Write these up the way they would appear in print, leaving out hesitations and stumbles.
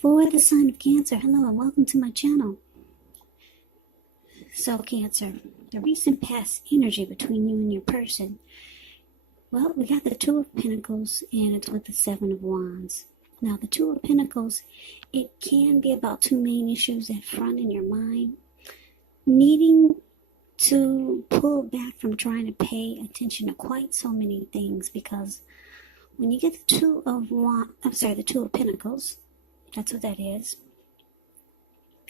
For the sign of Cancer, hello and welcome to my channel. So Cancer, the recent past energy between you and your person. Well, we got the Two of Pentacles and it's with the Seven of Wands. Now the Two of Pentacles, it can be about two main issues at front in your mind. Needing to pull back from trying to pay attention to quite so many things, because when you get the Two of Pentacles, that's what that is.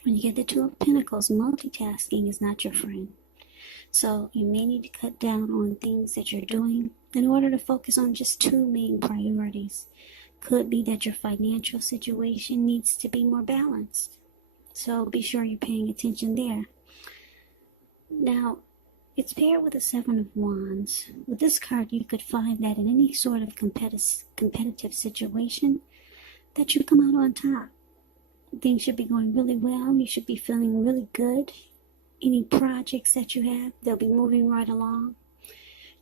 When you get the Two of Pentacles, multitasking is not your friend. So you may need to cut down on things that you're doing in order to focus on just two main priorities. Could be that your financial situation needs to be more balanced. So be sure you're paying attention there. Now, it's paired with the Seven of Wands. With this card, you could find that in any sort of competitive situation, that you come out on top. Things should be going really well. You should be feeling really good. Any projects that you have, they'll be moving right along.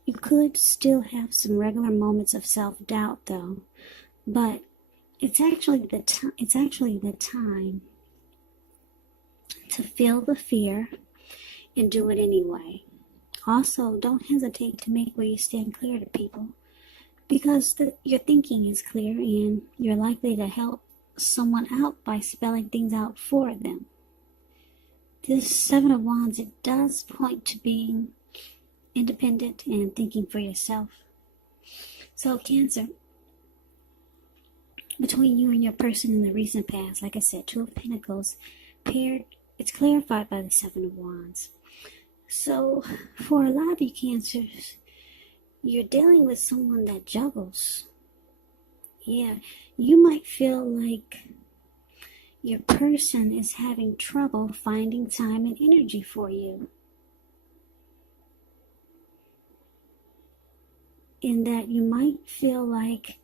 You could still have some regular moments of self-doubt, though. But it's actually the time to feel the fear and do it anyway. Also, don't hesitate to make where you stand clear to people, because your thinking is clear and you're likely to help someone out by spelling things out for them. This Seven of Wands, it does point to being independent and thinking for yourself. So Cancer, between you and your person in the recent past, like I said, Two of Pentacles paired, it's clarified by the Seven of Wands. So for a lot of you Cancers, you're dealing with someone that juggles. Yeah, you might feel like your person is having trouble finding time and energy for you. In that you might feel like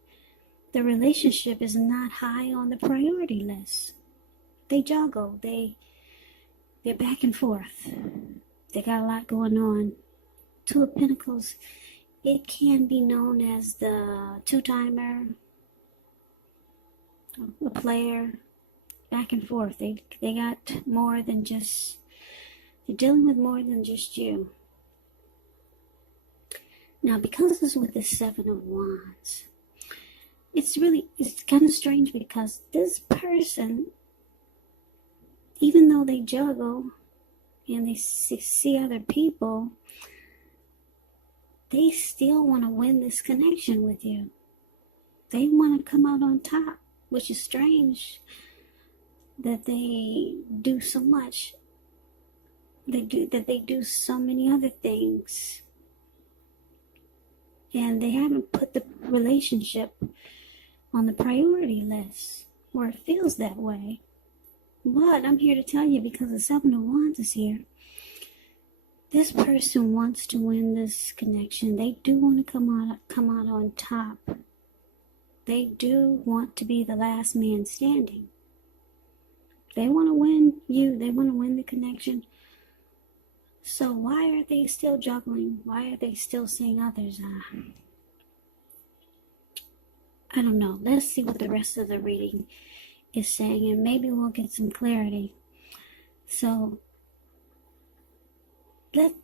the relationship is not high on the priority list. They juggle, they're back and forth. They got a lot going on. Two of Pentacles, it can be known as the two-timer, a player, back and forth. They got more than just, they're dealing with more than just you. Now, because it's with the Seven of Wands, it's kind of strange, because this person, even though they juggle and they see other people, they still want to win this connection with you. They want to come out on top, which is strange that they do so much. They do so many other things. And they haven't put the relationship on the priority list, or it feels that way. But I'm here to tell you, because the Seven of Wands is here, this person wants to win this connection. They do want to come out on top. They do want to be the last man standing. They want to win you. They want to win the connection. So why are they still juggling? Why are they still seeing others? I don't know. Let's see what the rest of the reading is saying, and maybe we'll get some clarity. So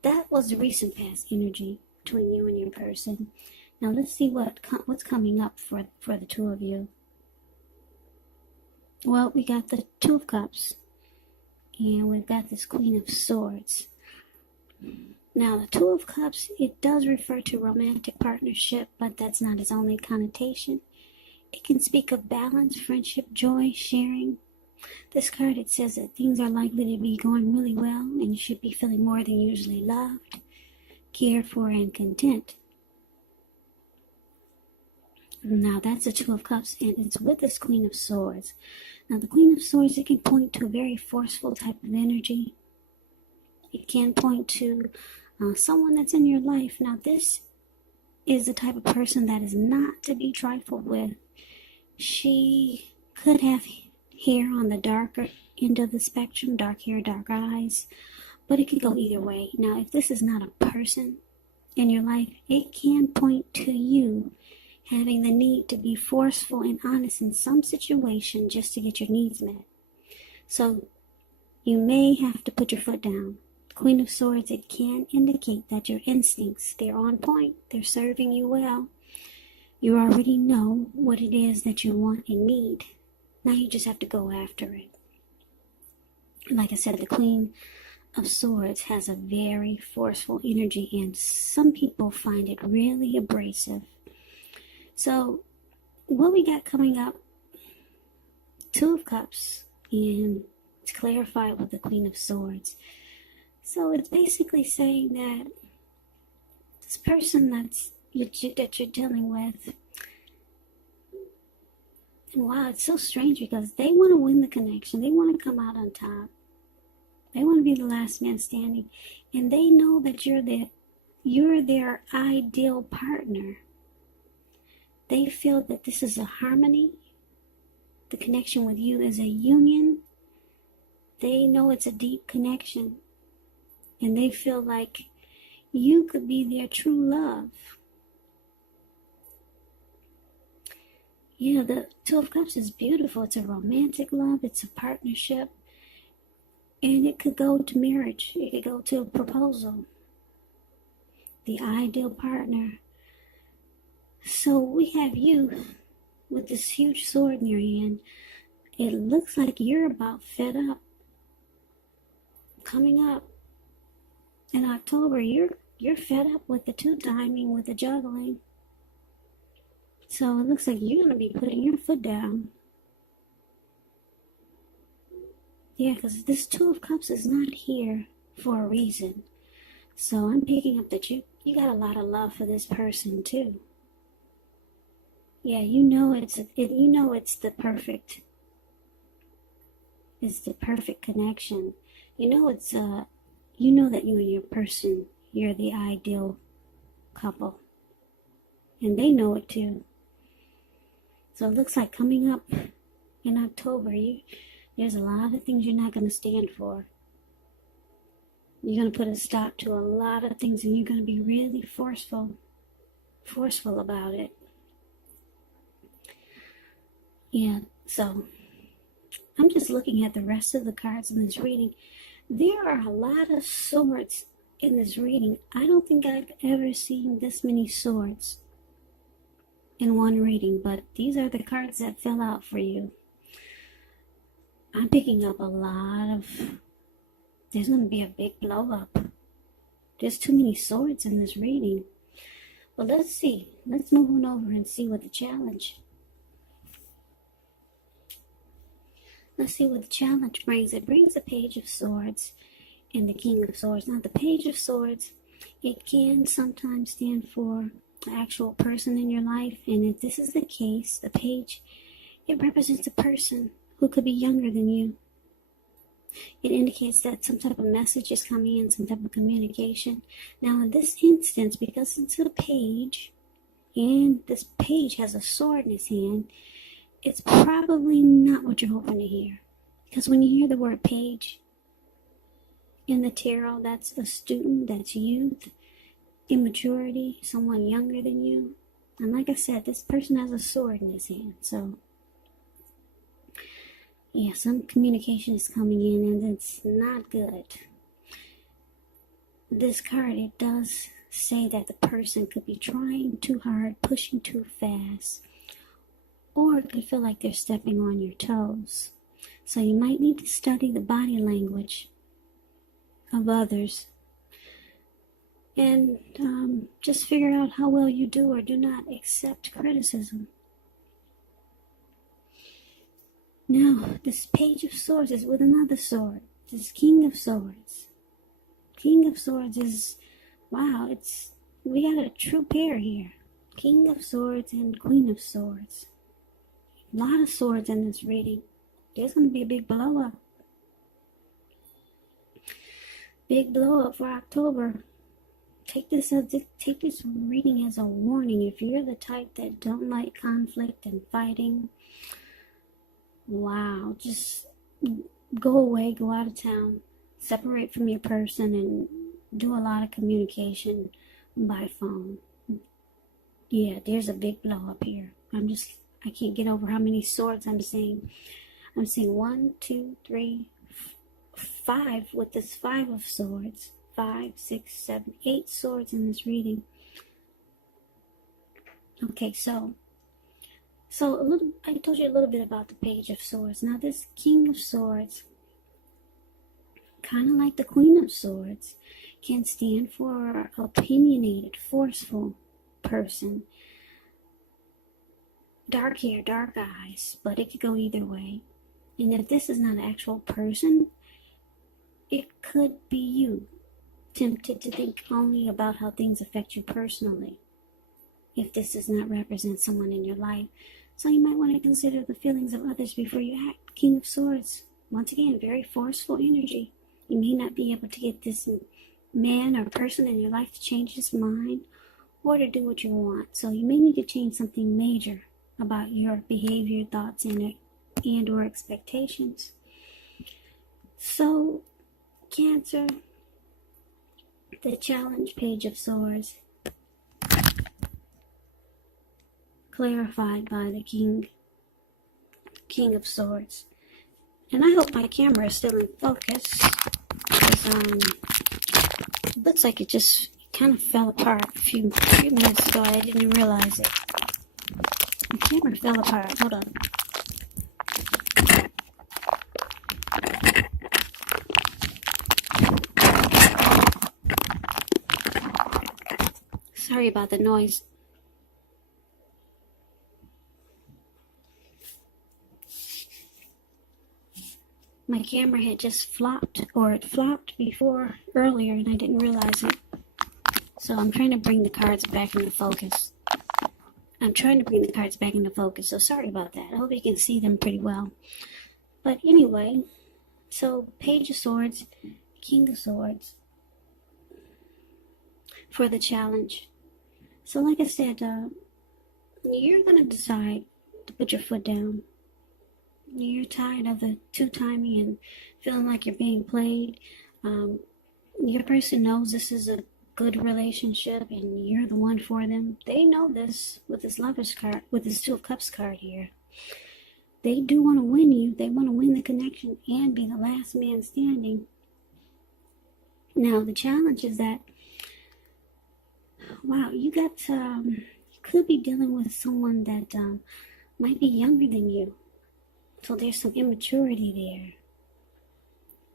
that was the recent past energy between you and your person. Now let's see what's coming up for the two of you. Well, we got the Two of Cups, and we've got this Queen of Swords. Now the Two of Cups, it does refer to romantic partnership, but that's not its only connotation. It can speak of balance, friendship, joy, sharing. This card, it says that things are likely to be going really well, and you should be feeling more than usually loved, cared for, and content. Now that's the Two of Cups, and it's with this Queen of Swords. Now the Queen of Swords, it can point to a very forceful type of energy. It can point to someone that's in your life. Now this is the type of person that is not to be trifled with. She could have hair on the darker end of the spectrum, dark hair, dark eyes, but it could go either way. Now, if this is not a person in your life, it can point to you having the need to be forceful and honest in some situation just to get your needs met. So you may have to put your foot down. Queen of Swords, it can indicate that your instincts, they're on point, they're serving you well. You already know what it is that you want and need. Now you just have to go after it. Like I said, the Queen of Swords has a very forceful energy, and some people find it really abrasive. So what we got coming up, Two of Cups, and it's clarified with the Queen of Swords. So it's basically saying that this person that you're dealing with, and wow, it's so strange because they want to win the connection. They want to come out on top. They want to be the last man standing. And they know that you're their ideal partner. They feel that this is a harmony. The connection with you is a union. They know it's a deep connection. And they feel like you could be their true love. You know, the Two of Cups is beautiful. It's a romantic love. It's a partnership. And it could go to marriage. It could go to a proposal. The ideal partner. So we have you with this huge sword in your hand. It looks like you're about fed up. Coming up in October, you're fed up with the two-timing, with the juggling. So it looks like you're going to be putting your foot down. Yeah, because this Two of Cups is not here for a reason. So I'm picking up that you got a lot of love for this person too. Yeah, you know it's the perfect connection. You know that you and your person, you're the ideal couple. And they know it too. So it looks like coming up in October, there's a lot of things you're not going to stand for. You're going to put a stop to a lot of things, and you're going to be really forceful about it. Yeah, so I'm just looking at the rest of the cards in this reading. There are a lot of swords in this reading. I don't think I've ever seen this many swords in one reading, but these are the cards that fell out for you. I'm picking up a lot of... There's going to be a big blow up. There's too many swords in this reading. But let's see. Let's move on over and see what the challenge... Let's see what the challenge brings. It brings the Page of Swords and the King of Swords. Now, the Page of Swords, it can sometimes stand for the actual person in your life. And if this is the case, the Page, it represents a person who could be younger than you. It indicates that some type of message is coming in, some type of communication. Now, in this instance, because it's a page, and this page has a sword in his hand, it's probably not what you're hoping to hear. Because when you hear the word page in the tarot, that's a student, that's youth, immaturity, someone younger than you. And like I said, this person has a sword in his hand. So, yeah, some communication is coming in and it's not good. This card, it does say that the person could be trying too hard, pushing too fast, or it could feel like they're stepping on your toes. So you might need to study the body language of others and just figure out how well you do or do not accept criticism. Now, this Page of Swords is with another sword. This King of Swords. King of Swords is, wow, we got a true pair here. King of Swords and Queen of Swords. A lot of swords in this reading. There's going to be a big blow up. Big blow up for October. Take this reading as a warning. If you're the type that don't like conflict and fighting, wow, just go away, go out of town, separate from your person, and do a lot of communication by phone. Yeah, there's a big blow up here. I can't get over how many swords I'm seeing. I'm seeing 1, 2, 3, 5 with this 5 of swords. 5, 6, 7, 8 swords in this reading. Okay, so I told you a little bit about the Page of Swords. Now this King of Swords, kind of like the Queen of Swords, can stand for opinionated, forceful person. Dark hair, dark eyes, but it could go either way. And if this is not an actual person, it could be you, tempted to think only about how things affect you personally, if this does not represent someone in your life. So you might want to consider the feelings of others before you act. King of Swords, once again, very forceful energy. You may not be able to get this man or person in your life to change his mind or to do what you want. So you may need to change something major about your behavior, thoughts, and or expectations. So, Cancer, the challenge Page of Swords, clarified by the King of Swords. And I hope my camera is still in focus, because it looks like it just kind of fell apart a few minutes ago. I didn't realize it. The camera fell apart. Hold on. Sorry about the noise. My camera had just flopped, or it flopped before earlier, and I didn't realize it. So I'm trying to bring the cards back into focus. So sorry about that. I hope you can see them pretty well. But anyway, so Page of Swords, King of Swords for the challenge. So like I said, you're going to decide to put your foot down. You're tired of the two-timing and feeling like you're being played. Your person knows this is a good relationship and you're the one for them. They know this with this Lover's card, with this Two of Cups card here. They do want to win you. They want to win the connection and be the last man standing. Now, the challenge is that, wow, you could be dealing with someone that might be younger than you. So there's some immaturity there.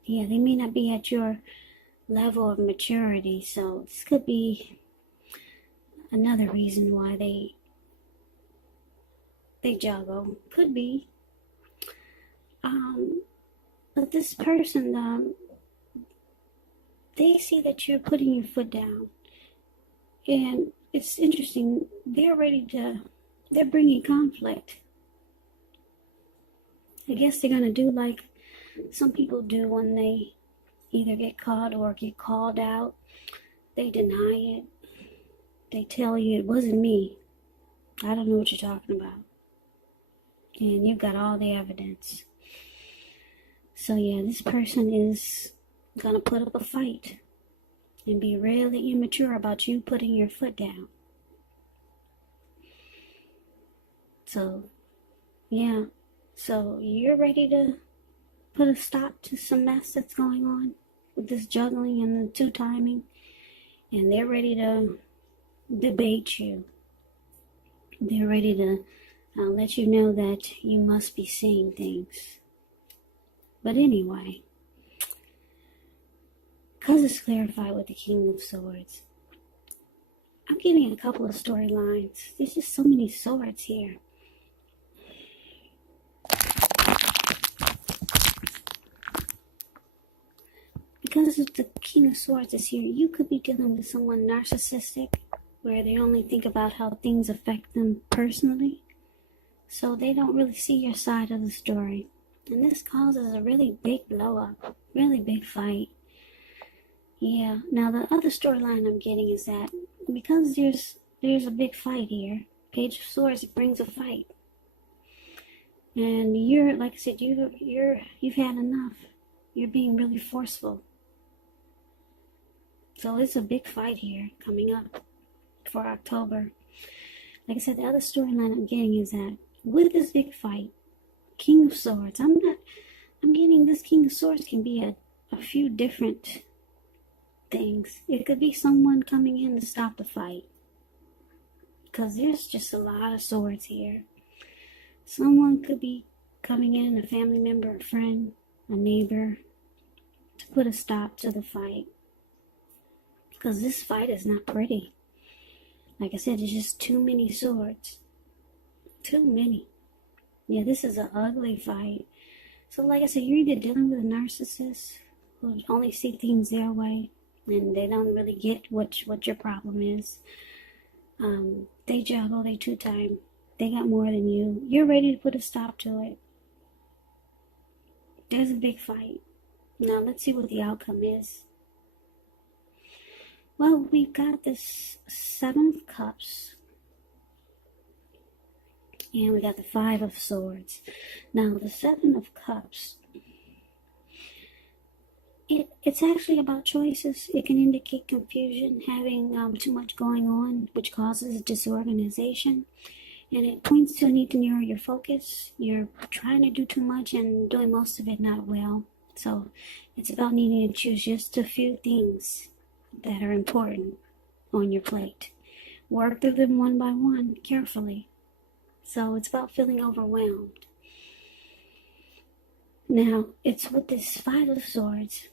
Yeah, they may not be at your level of maturity. So this could be another reason why they juggle. Could be. But this person, they see that you're putting your foot down. And it's interesting. They're bringing conflict. I guess they're going to do like some people do when they either get caught or get called out. They deny it. They tell you it wasn't me. I don't know what you're talking about. And you've got all the evidence. So yeah, this person is going to put up a fight and be really immature about you putting your foot down. So, yeah. So you're ready to put a stop to some mess that's going on with this juggling and the two-timing. And they're ready to debate you. They're ready to let you know that you must be seeing things. But anyway, because it's clarified with the King of Swords, I'm getting a couple of storylines. There's just so many swords here. Because the King of Swords is here, you could be dealing with someone narcissistic, where they only think about how things affect them personally. So they don't really see your side of the story. And this causes a really big blow up, really big fight. Yeah, now the other storyline I'm getting is that because there's a big fight here, Page of Swords, it brings a fight. And you're, like I said, you've had enough. You're being really forceful. So it's a big fight here coming up for October. Like I said, the other storyline I'm getting is that with this big fight, King of Swords, I'm getting this King of Swords can be a few different things. It could be someone coming in to stop the fight, because there's just a lot of swords here. Someone could be coming in, a family member, a friend, a neighbor, to put a stop to the fight. Because this fight is not pretty. Like I said, there's just too many swords. Too many. Yeah, this is an ugly fight. So like I said, you're either dealing with a narcissist who only see things their way, and they don't really get what your problem is. They juggle, they two-time. They got more than you. You're ready to put a stop to it. There's a big fight. Now, let's see what the outcome is. Well, we've got this 7 of Cups. And we got the 5 of Swords. Now, the 7 of Cups, it's actually about choices. It can indicate confusion, having too much going on, which causes disorganization. And it points to a need to narrow your focus. You're trying to do too much and doing most of it not well. So it's about needing to choose just a few things that are important on your plate. Work through them one by one, carefully. So it's about feeling overwhelmed. Now, it's with this 5 of Swords.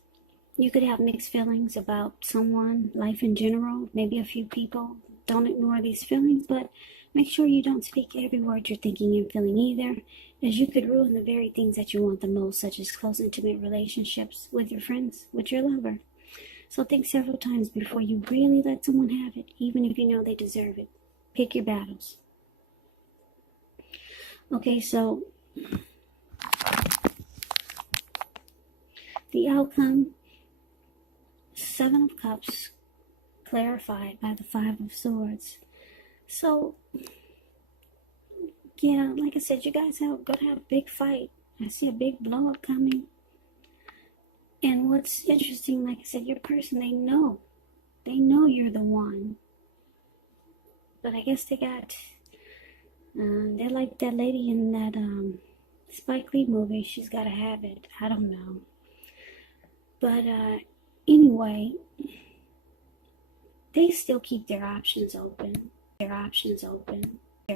You could have mixed feelings about someone, life in general, maybe a few people. Don't ignore these feelings, but make sure you don't speak every word you're thinking and feeling either, as you could ruin the very things that you want the most, such as close, intimate relationships with your friends, with your lover. So think several times before you really let someone have it, even if you know they deserve it. Pick your battles. Okay, so the outcome, 7 of Cups, clarified by the 5 of Swords. So, yeah, like I said, you guys are going to have a big fight. I see a big blow up coming. And what's interesting, like I said, your person, they know you're the one. But I guess they got, they're like that lady in that Spike Lee movie, She's Gotta Have It. I don't know. But anyway, they still keep their options open.